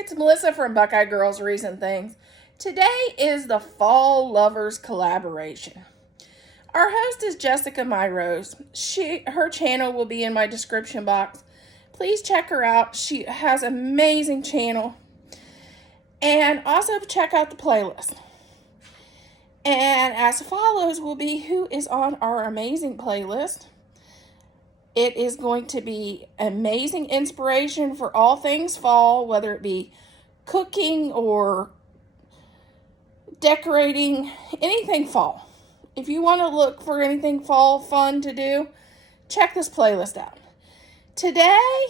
it's Melissa from Buckeye Girls Reason Things. Today is the Fall Lovers collaboration. Our host is Jessica Myrose. Her channel will be in my description box. Please check her out. She has an amazing channel. And also check out the playlist. And as follows will be who is on our amazing playlist. It is going to be amazing inspiration for all things fall, whether it be cooking or decorating, anything fall. If you want to look for anything fall fun to do, check this playlist out. Today,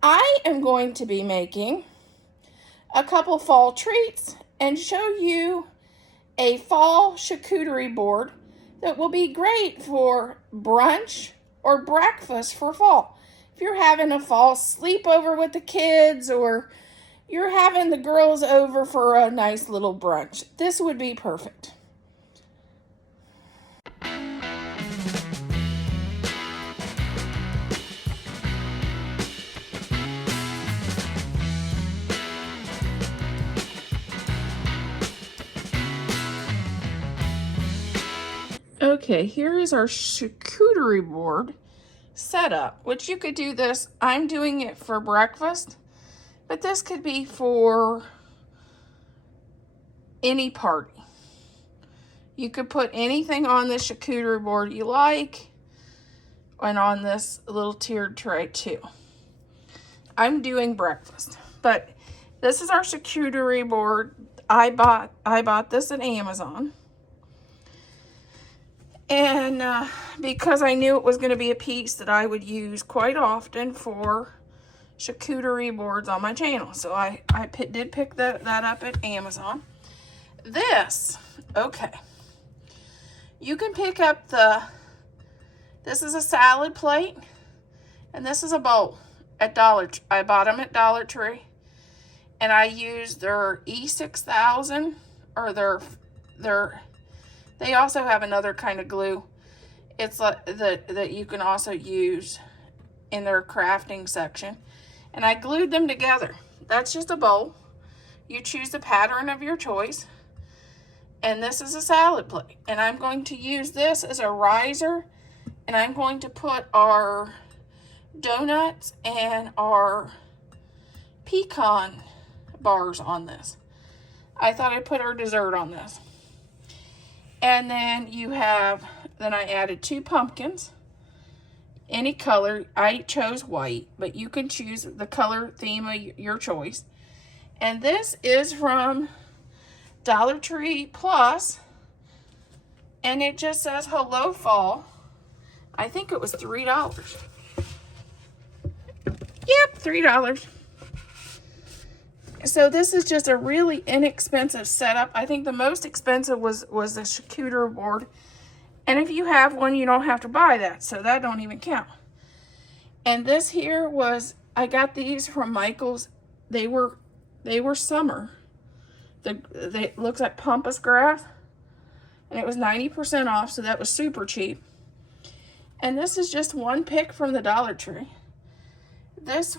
I am going to be making a couple fall treats and show you a fall charcuterie board that will be great for brunch or breakfast for fall. If you're having a fall sleepover with the kids or you're having the girls over for a nice little brunch, this would be perfect. Okay, here is our charcuterie board set up, which you could do this. I'm doing it for breakfast, but this could be for any party. You could put anything on this charcuterie board you like and on this little tiered tray too. I'm doing breakfast, but this is our charcuterie board. I bought this at Amazon. And because I knew it was going to be a piece that I would use quite often for charcuterie boards on my channel. So I did pick that up at Amazon. This, okay. You can pick up this is a salad plate. And this is a bowl at I bought them at Dollar Tree. And I used their E6000 or they also have another kind of glue. It's like that you can also use in their crafting section. And I glued them together. That's just a bowl. You choose the pattern of your choice. And this is a salad plate. And I'm going to use this as a riser. And I'm going to put our donuts and our pecan bars on this. I thought I'd put our dessert on this. And then I added 2 pumpkins, any color. I chose white, but you can choose the color theme of your choice. And this is from Dollar Tree Plus, and it just says Hello Fall. I think it was $3. Yep, $3. So this is just a really inexpensive setup. I think the most expensive was the charcuterie board. And if you have one, you don't have to buy that. So that don't even count. And this here was, I got these from Michael's. They were summer. It looks like pampas grass. And it was 90% off, so that was super cheap. And this is just one pick from the Dollar Tree. This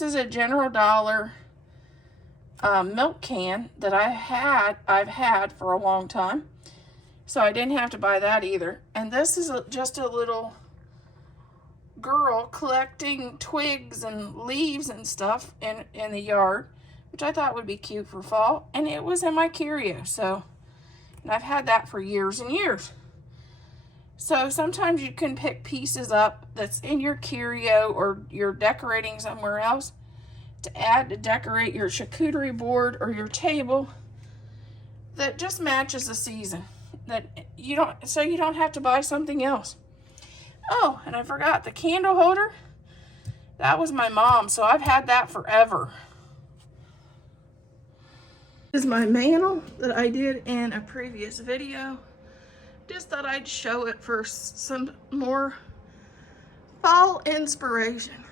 is a General Dollar milk can that I've had for a long time. So I didn't have to buy that either. And this is just a little girl collecting twigs and leaves and stuff in the yard, which I thought would be cute for fall. And it was in my curio, and I've had that for years and years. So sometimes you can pick pieces up that's in your curio or you're decorating somewhere else to add to decorate your charcuterie board or your table that just matches the season. So you don't have to buy something else. Oh, and I forgot the candle holder. That was my mom, so I've had that forever. This is my mantle that I did in a previous video. Just thought I'd show it for some more fall inspiration.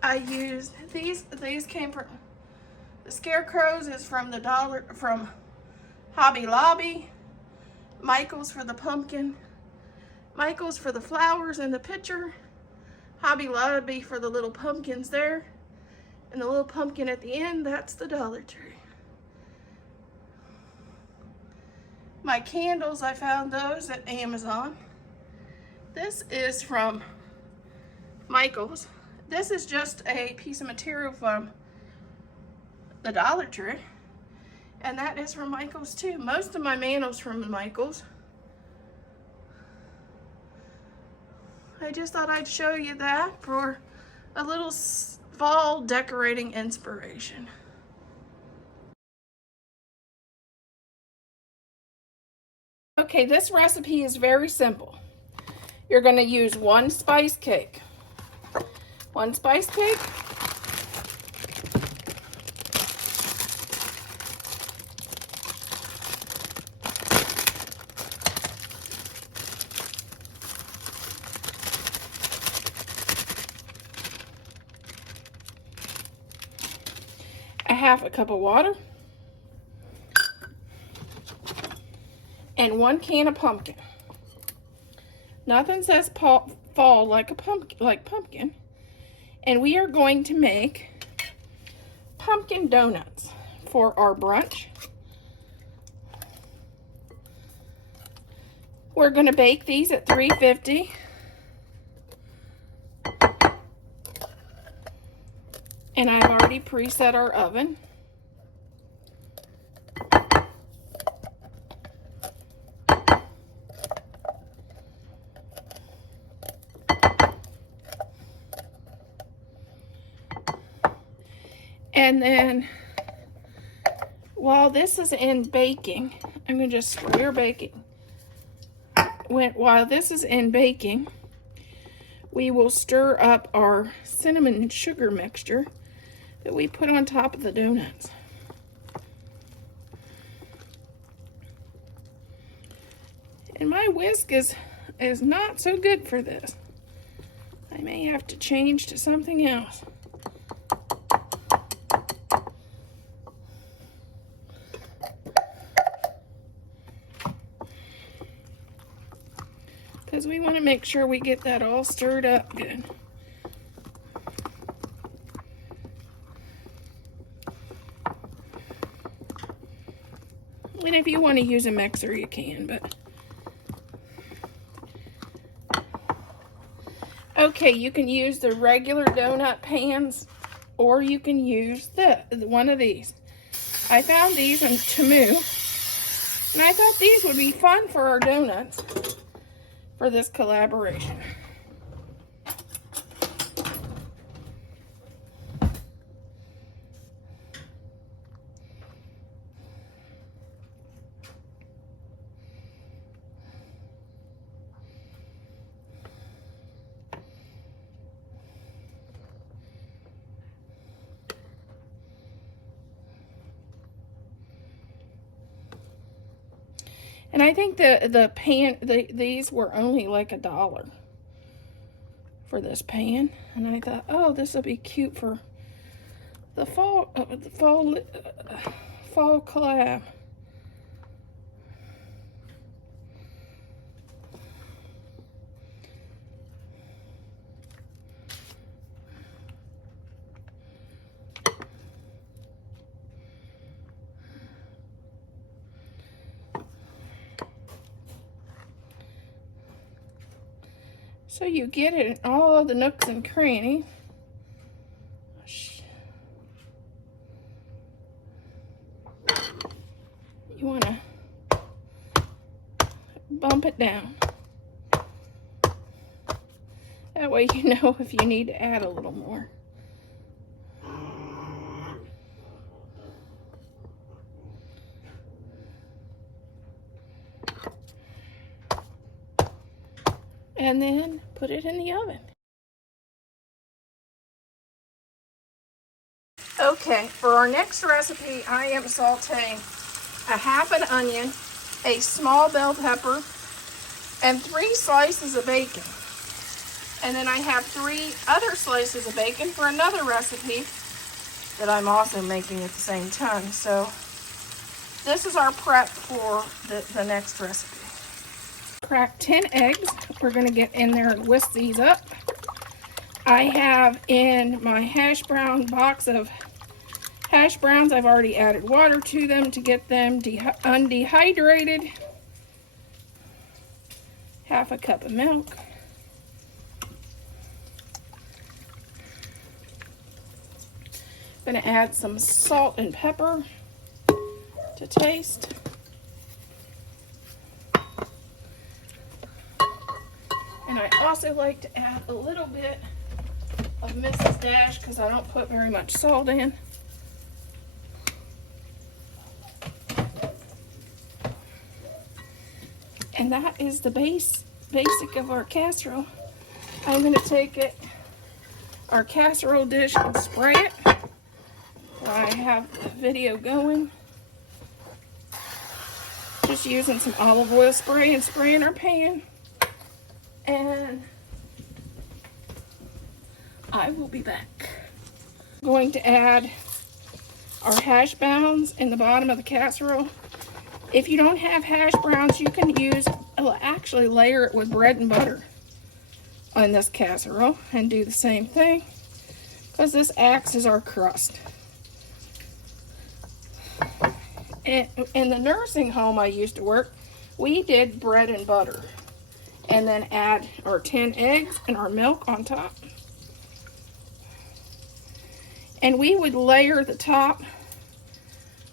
I used these came from the scarecrows is from Hobby Lobby. Michael's for the pumpkin. Michael's for the flowers in the picture. Hobby Lobby for the little pumpkins there. And the little pumpkin at the end, that's the Dollar Tree. My candles, I found those at Amazon. This is from Michael's. This is just a piece of material from the Dollar Tree. And that is from Michael's too. Most of my mantles from Michael's. I just thought I'd show you that for a little fall decorating inspiration. Okay, this recipe is very simple. You're going to use 1 spice cake. 1 spice cake. A half a cup of water. And 1 can of pumpkin. Nothing says fall like a pumpkin. And we are going to make pumpkin donuts for our brunch. We're going to bake these at 350. And I've already preset our oven. And then, while this is in baking, I'm going to just square baking. While this is in baking, we will stir up our cinnamon and sugar mixture that we put on top of the donuts. And my whisk is not so good for this. I may have to change to something else. Because we want to make sure we get that all stirred up good. And if you want to use a mixer, you can, but... Okay, you can use the regular donut pans, or you can use one of these. I found these in Temu, and I thought these would be fun for our donuts for this collaboration. And I think these were only like $1 for this pan. And I thought, oh, this will be cute for the fall collab. So you get it in all the nooks and crannies. You want to bump it down. That way you know if you need to add a little more. And then put it in the oven. Okay, for our next recipe, I am sauteing a half an onion, a small bell pepper, and 3 slices of bacon. And then I have 3 other slices of bacon for another recipe that I'm also making at the same time. So this is our prep for the next recipe. Crack 10 eggs. We're going to get in there and whisk these up. I have in my hash brown box of hash browns, I've already added water to them to get them undehydrated. Half a cup of milk. I'm going to add some salt and pepper to taste. And I also like to add a little bit of Mrs. Dash because I don't put very much salt in. And that is the basic of our casserole. I'm going to take our casserole dish and spray it. I have the video going. Just using some olive oil spray and spraying our pan. And I will be back. I'm going to add our hash browns in the bottom of the casserole. If you don't have hash browns, you can actually layer it with bread and butter on this casserole and do the same thing, because this acts as our crust. In the nursing home I used to work, we did bread and butter and then add our 10 eggs and our milk on top. And we would layer the top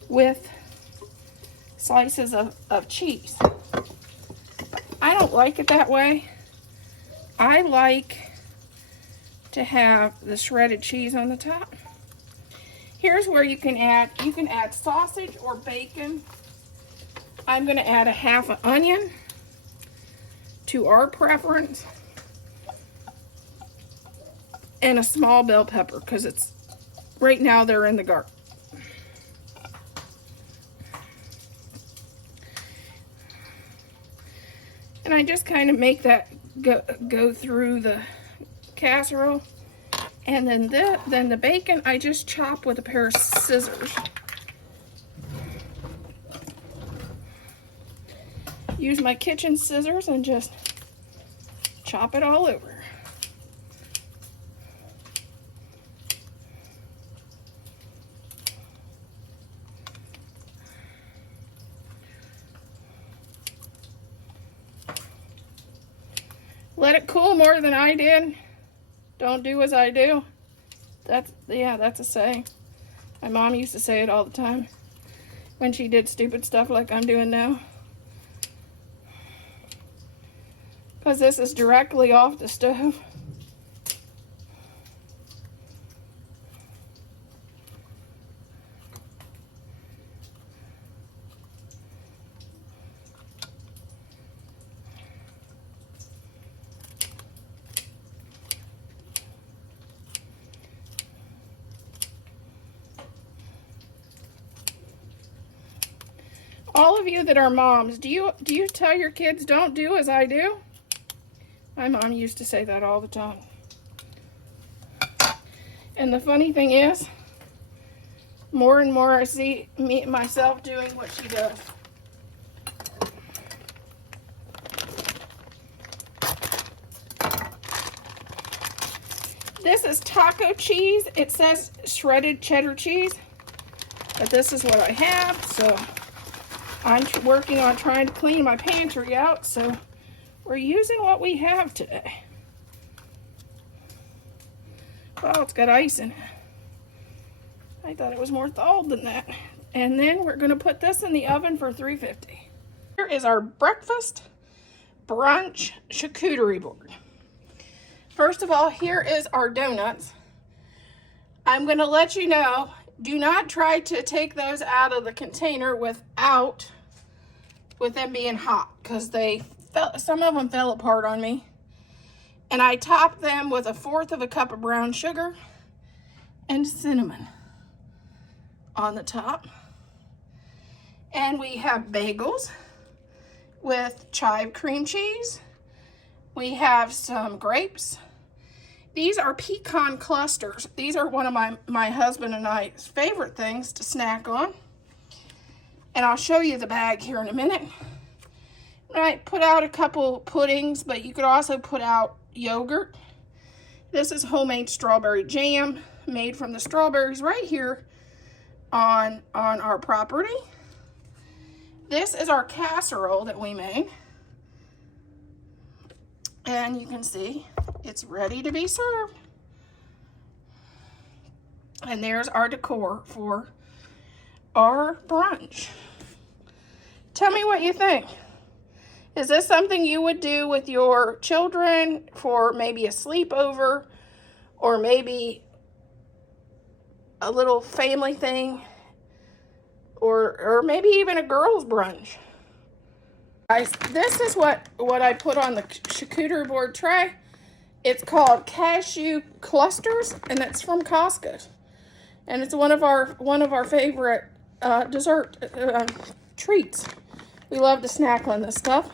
with slices of cheese. I don't like it that way. I like to have the shredded cheese on the top. Here's where you can add sausage or bacon. I'm going to add a half an onion to our preference, and a small bell pepper because it's right now they're in the garden. And I just kind of make that go through the casserole. And then the bacon I just chop with a pair of scissors. Use my kitchen scissors and just chop it all over. Let it cool more than I did. Don't do as I do. That's a saying. My mom used to say it all the time when she did stupid stuff like I'm doing now. Because this is directly off the stove. All of you that are moms, do you tell your kids don't do as I do? My mom used to say that all the time. And the funny thing is, more and more I see myself doing what she does. This is taco cheese. It says shredded cheddar cheese, but this is what I have, so I'm working on trying to clean my pantry out, so we're using what we have today. Well, it's got ice in it. I thought it was more thawed than that. And then we're going to put this in the oven for 350. Here is our breakfast brunch charcuterie board. First of all, here is our donuts. I'm going to let you know, do not try to take those out of the container with them being hot, because some of them fell apart on me. And I topped them with 1/4 cup of brown sugar and cinnamon on the top. And we have bagels with chive cream cheese. We have some grapes. These are pecan clusters. These are one of my husband and I's favorite things to snack on. And I'll show you the bag here in a minute. I put out a couple puddings, but you could also put out yogurt. This is homemade strawberry jam made from the strawberries right here on our property. This is our casserole that we made. And you can see it's ready to be served. And there's our decor for our brunch. Tell me what you think. Is this something you would do with your children for maybe a sleepover or maybe a little family thing or maybe even a girls' brunch? Guys, this is what I put on the charcuterie board tray. It's called cashew clusters, and it's from Costco. And it's one of our favorite dessert treats. We love to snack on this stuff.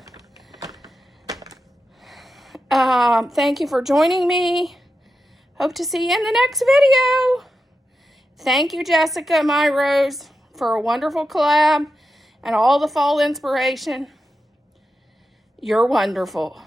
Thank you for joining me. Hope to see you in the next video. Thank you, Jessica, my Rose, for a wonderful collab and all the fall inspiration. You're wonderful.